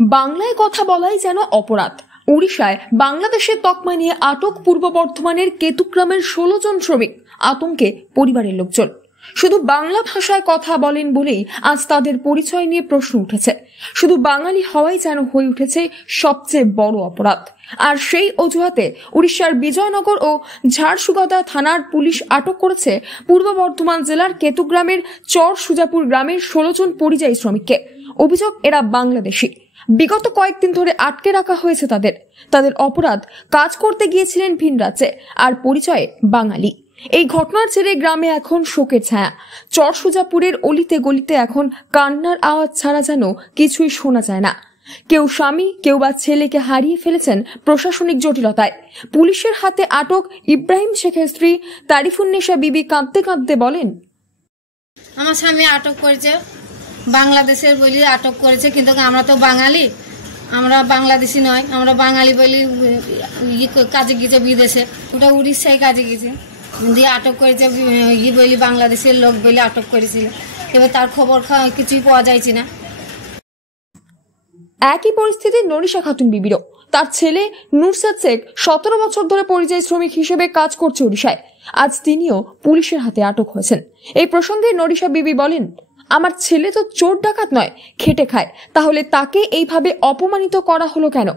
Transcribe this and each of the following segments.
বাংলায় কথা বলাই যেন অপরাধ। উড়িষ্যায় বাংলাদেশের তকমা নিয়ে আটক পূর্ব বর্ধমানের কেতুগ্রামের 16 জন শ্রমিক। আতঙ্কে পরিবারের লোকজন। শুধু বাংলা ভাষায় কথা বলেন বলেই আজ তাদের পরিচয় নিয়ে প্রশ্ন উঠেছে। শুধু বাঙালি হওয়াই যেন হয়ে উঠেছে সবচেয়ে বড় অপরাধ। আর সেই অজুহাতে উড়িষ্যার বিজয়নগর ও ঝাড়সুগুদা থানার পুলিশ আটক করেছে পূর্ব বর্ধমান জেলার কেতুগ্রামের চর সুজাপুর গ্রামের 16 জন পরিযায়ী শ্রমিককে। অভিযোগ, এরা বাংলাদেশি। বিগত কয়েকদিন ধরে আটকে রাখা হয়েছে তাদের অপরাধ, কাজ করতে গিয়েছিলেন ভিন রাজ্যে আর পরিচয়ে বাঙালি। এই ঘটনার জেরে গ্রামে এখন শোকের ছায়া। চর সুজাপুরের অলিতে গলিতে এখন কান্নার আওয়াজ ছাড়া যেন কিছুই শোনা যায় না। কেউ স্বামী, কেউ বা ছেলেকে হারিয়ে ফেলেছেন প্রশাসনিক জটিলতায়। পুলিশের হাতে আটক ইব্রাহিম শেখের স্ত্রী তারিফুন্নেসা বিবি কাঁদতে কাঁদতে বলেন, আমার স্বামী আটক করেছে, বাংলাদেশের বলি আটক করেছে, কিন্তু আমরা তো বাঙালি, আমরা বাংলাদেশি নয়, আমরা বাঙালি বলি কাজে গিয়েছে বিদেশে, ওটা উড়িষ্যায় কাজে গিয়েছে, দিয়ে আটক করেছে বলি বাংলাদেশের লোক বলে আটক করেছিল। এবার তার খবর কিছুই পাওয়া যাচ্ছে না। একই পরিস্থিতি নরিশা খাতুন বিবিরও। তার ছেলে নুরসাদ শেখ 17 বছর ধরে পরিযায়ী শ্রমিক হিসেবে কাজ করছে উড়িষ্যায়। আজ তিনিও পুলিশের হাতে আটক হয়েছেন। এই প্রসঙ্গে নরিশা বিবি বলেন, আমার ছেলে তো চোর ডাকাত নয়, খেটে খায়, তাহলে তাকে এইভাবে অপমানিত করা হলো কেন?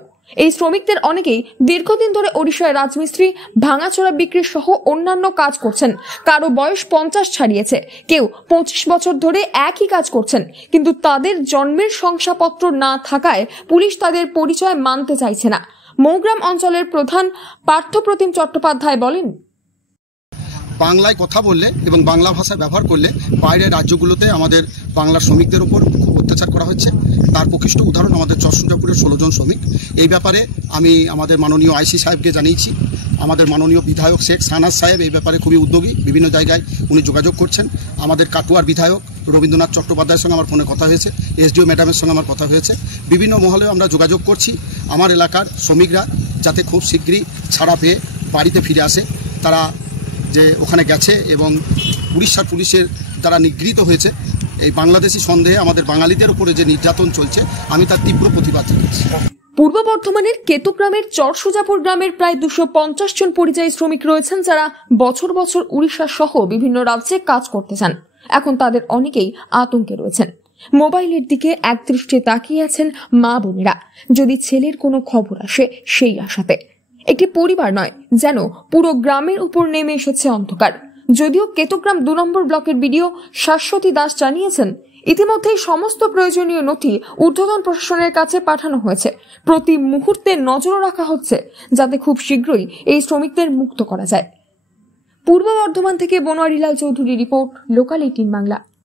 এই শ্রমিকদের অনেকেই দীর্ঘদিন ধরে ওড়িশায় রাজমিস্ত্রি, ভাঙাচোরা বিক্রি সহ অন্যান্য কাজ করছেন। কারো বয়স 50 ছাড়িয়েছে, কেউ 25 বছর ধরে একই কাজ করছেন, কিন্তু তাদের জন্মের শংসাপত্র না থাকায় পুলিশ তাদের পরিচয় মানতে চাইছে না। মৌগ্রাম অঞ্চলের প্রধান পার্থপ্রতিম চট্টোপাধ্যায় বলেন, বাংলায় কথা বললে এবং বাংলা ভাষা ব্যবহার করলে বাইরের রাজ্যগুলোতে আমাদের বাংলা শ্রমিকদের উপর খুব অত্যাচার করা হচ্ছে। তার প্রকৃষ্ট উদাহরণ আমাদের চর সুজাপুরের 16 জন শ্রমিক। এই ব্যাপারে আমি আমাদের মাননীয় আইসি সাহেবকে জানিয়েছি। আমাদের মাননীয় বিধায়ক শেখ শাহনাজ সাহেব এই ব্যাপারে খুবই উদ্যোগী, বিভিন্ন জায়গায় উনি যোগাযোগ করছেন। আমাদের কাটুয়ার বিধায়ক রবীন্দ্রনাথ চট্টোপাধ্যায়ের সঙ্গে আমার ফোনে কথা হয়েছে, এসডিও ম্যাডামের সঙ্গে আমার কথা হয়েছে। বিভিন্ন মহলেও আমরা যোগাযোগ করছি আমার এলাকার শ্রমিকরা যাতে খুব শীঘ্রই ছাড়া পেয়ে বাড়িতে ফিরে আসে। তারা যে ওখানে গেছে এবং উড়িষ্যার পুলিশের দ্বারা নিগৃহীত হয়েছে, এই বাংলাদেশি সন্দেহে আমাদের বাঙালিদের উপরে যে নির্যাতন চলছে, আমি তার তীব্র প্রতিবাদ জানাচ্ছি। পূর্ব বর্ধমানের কেতুগ্রামের চর সুজাপুর গ্রামের প্রায় 250 জন পরিযায়ী শ্রমিক রয়েছেন, যারা বছর বছর উড়িষ্যা সহ বিভিন্ন রাজ্যে কাজ করতে চান। এখন তাদের অনেকেই আতঙ্কে রয়েছেন। মোবাইলের দিকে একদৃষ্টে তাকিয়ে আছেন মা বোনেরা, যদি ছেলের কোনো খবর আসে সেই আশাতে। একটি পরিবার নয়, যেন পুরো গ্রামের উপর নেমে এসেছে অন্ধকার। যদিও কেতুগ্রাম 2 নম্বর ব্লকের বিডিও শাশ্বতী দাস জানিয়েছেন, ইতিমধ্যেই সমস্ত প্রয়োজনীয় নথি ঊর্ধ্বতন প্রশাসনের কাছে পাঠানো হয়েছে। প্রতি মুহূর্তে নজরও রাখা হচ্ছে যাতে খুব শীঘ্রই এই শ্রমিকদের মুক্ত করা যায়। পূর্ব বর্ধমান থেকে বনোয়ারিলাল চৌধুরী রিপোর্ট, লোকাল 18 বাংলা।